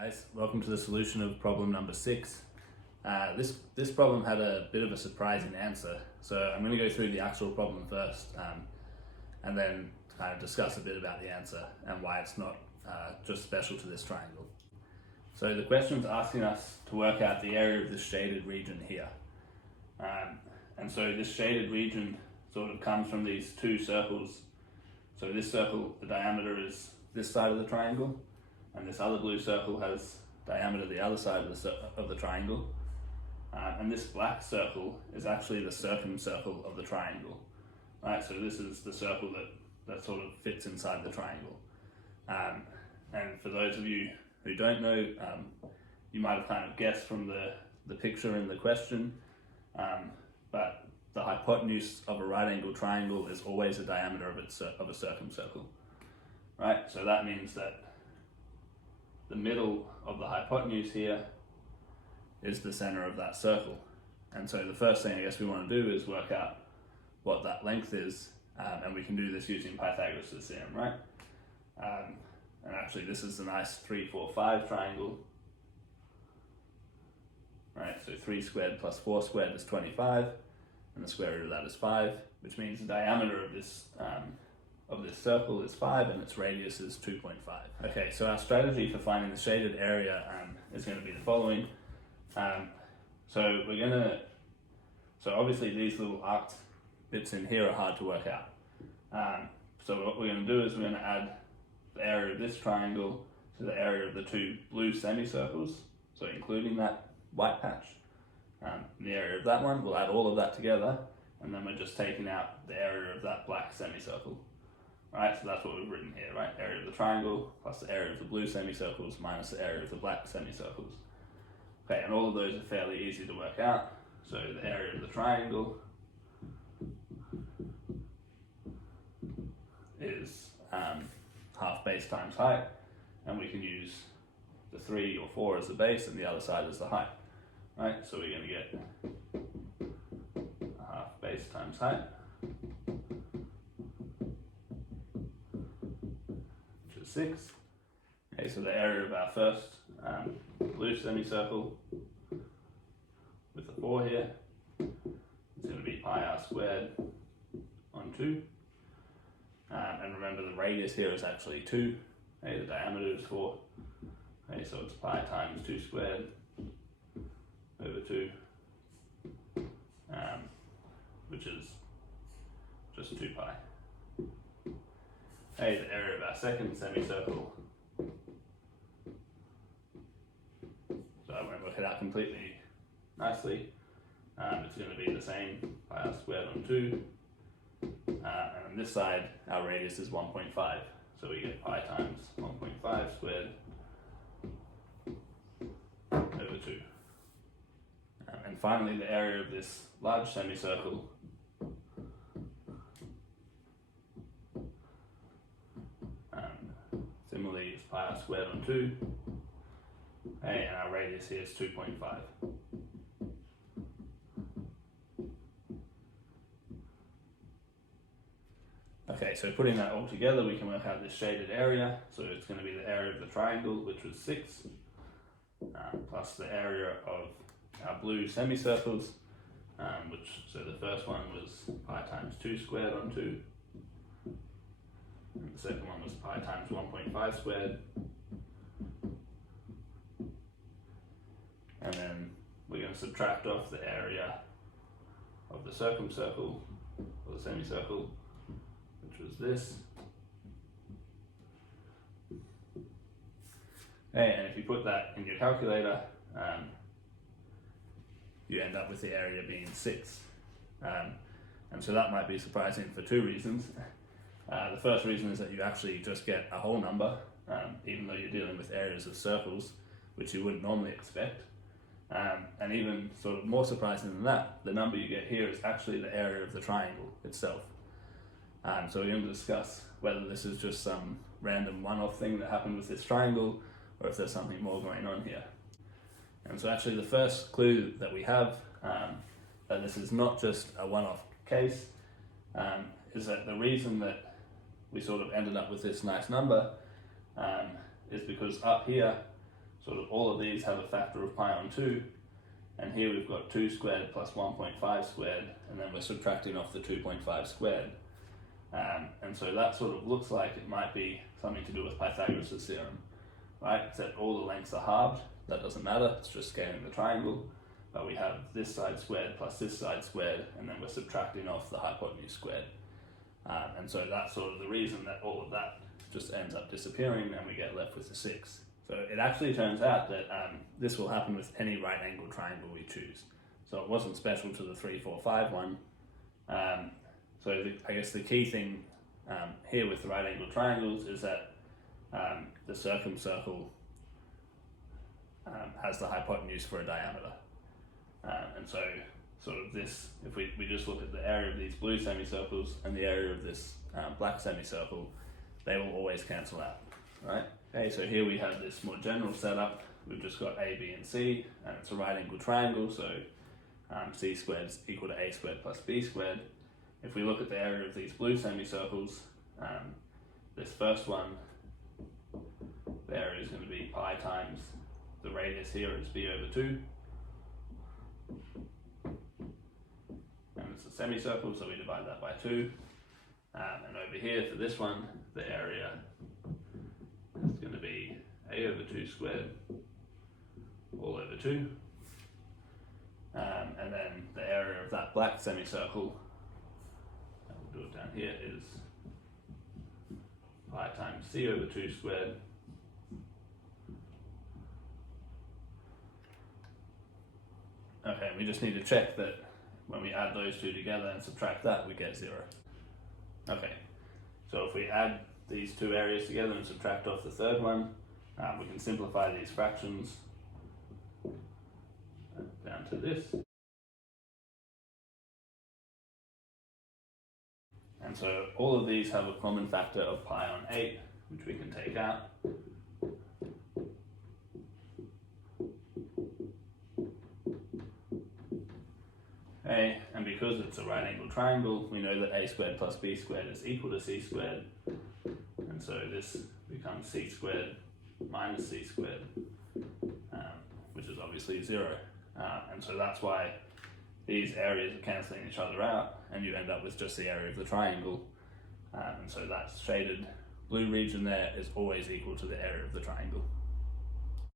Guys, welcome to the solution of problem number 6. This problem had a bit of a surprising answer, so I'm going to go through the actual problem first and then kind of discuss a bit about the answer and why it's not just special to this triangle. So the question's asking us to work out the area of this shaded region here. And so this shaded region sort of comes from these two circles. So this circle, the diameter is this side of the triangle, and this other blue circle has diameter the other side of the triangle. And this black circle is actually the circumcircle of the triangle. Right, so this is the circle that sort of fits inside the triangle. And for those of you who don't know, you might have kind of guessed from the picture in the question, but the hypotenuse of a right angle triangle is always the diameter of a circumcircle. Right, so that means that the middle of the hypotenuse here is the center of that circle. And so the first thing I guess we want to do is work out what that length is, and we can do this using Pythagoras' theorem, right? And actually this is a nice 3, 4, 5 triangle. Right, so 3 squared plus 4 squared is 25, and the square root of that is 5, which means the diameter of this circle is 5 and its radius is 2.5. Okay, so our strategy for finding the shaded area is going to be the following. So obviously these little arced bits in here are hard to work out. So what we're going to do is we're going to add the area of this triangle to the area of the two blue semicircles, so including that white patch. The area of that one, we'll add all of that together, and then we're just taking out the area of that black semicircle. Right, so that's what we've written here, right? Area of the triangle plus the area of the blue semicircles minus the area of the black semicircles. Okay, and all of those are fairly easy to work out. So the area of the triangle is half base times height, and we can use the 3 or 4 as the base and the other side as the height. Right, so we're going to get a half base times height, which is 6. Okay, so the area of our first blue semicircle with the 4 here is going to be pi r squared on 2. And remember the radius here is actually 2. Okay, the diameter is 4. Okay, so it's pi times 2 squared over 2, which is just 2 pi. Okay, the area of our second semicircle, so I won't work it out completely nicely, it's going to be the same, pi r squared on 2, and on this side our radius is 1.5, so we get pi times 1.5 squared over 2. And finally the area of this large semicircle similarly is pi r squared on 2, okay, and our radius here is 2.5. Okay, so putting that all together we can work out this shaded area. So it's going to be the area of the triangle, which was 6, plus the area of our blue semicircles, so the first one was pi times 2 squared on 2, and the second one was pi times 1.5 squared, and then we're going to subtract off the area of the circumcircle, or the semicircle, which was this. Okay, and if you put that in your calculator, you end up with the area being 6. And so that might be surprising for 2 reasons. The first reason is that you actually just get a whole number, even though you're dealing with areas of circles, which you wouldn't normally expect. And even sort of more surprising than that, the number you get here is actually the area of the triangle itself. So we're going to discuss whether this is just some random one-off thing that happened with this triangle, or if there's something more going on here. And so actually the first clue that we have that this is not just a one-off case is that the reason that we sort of ended up with this nice number is because up here sort of all of these have a factor of pi on 2, and here we've got 2 squared plus 1.5 squared, and then we're subtracting off the 2.5 squared. And so that sort of looks like it might be something to do with Pythagoras' theorem, right? Except all the lengths are halved. That doesn't matter, it's just scaling the triangle. But we have this side squared plus this side squared, and then we're subtracting off the hypotenuse squared. And so that's sort of the reason that all of that just ends up disappearing and we get left with the 6. So it actually turns out that this will happen with any right angle triangle we choose. So it wasn't special to the 3, 4, 5 one. I guess the key thing here with the right angle triangles is that the circumcircle has the hypotenuse for a diameter. And so sort of this, if we just look at the area of these blue semicircles and the area of this black semicircle, they will always cancel out, right? Okay, so here we have this more general setup. We've just got A, B, and C, and it's a right angle triangle, so C squared is equal to A squared plus B squared. If we look at the area of these blue semicircles, this first one, the area is going to be pi times the radius here is B over 2. And it's a semicircle, so we divide that by 2. And over here for this one, the area is going to be A over 2 squared all over 2. And then the area of that black semicircle, and we'll do it down here, is pi times C over 2 squared Okay, we just need to check that when we add those two together and subtract that, we get 0. Okay, so if we add these two areas together and subtract off the third one, we can simplify these fractions down to this. And so all of these have a common factor of pi on 8, which we can take out. Okay, and because it's a right angle triangle, we know that a squared plus b squared is equal to c squared. And so this becomes c squared minus c squared, which is obviously 0. And so that's why these areas are cancelling each other out, and you end up with just the area of the triangle. And so that shaded blue region there is always equal to the area of the triangle.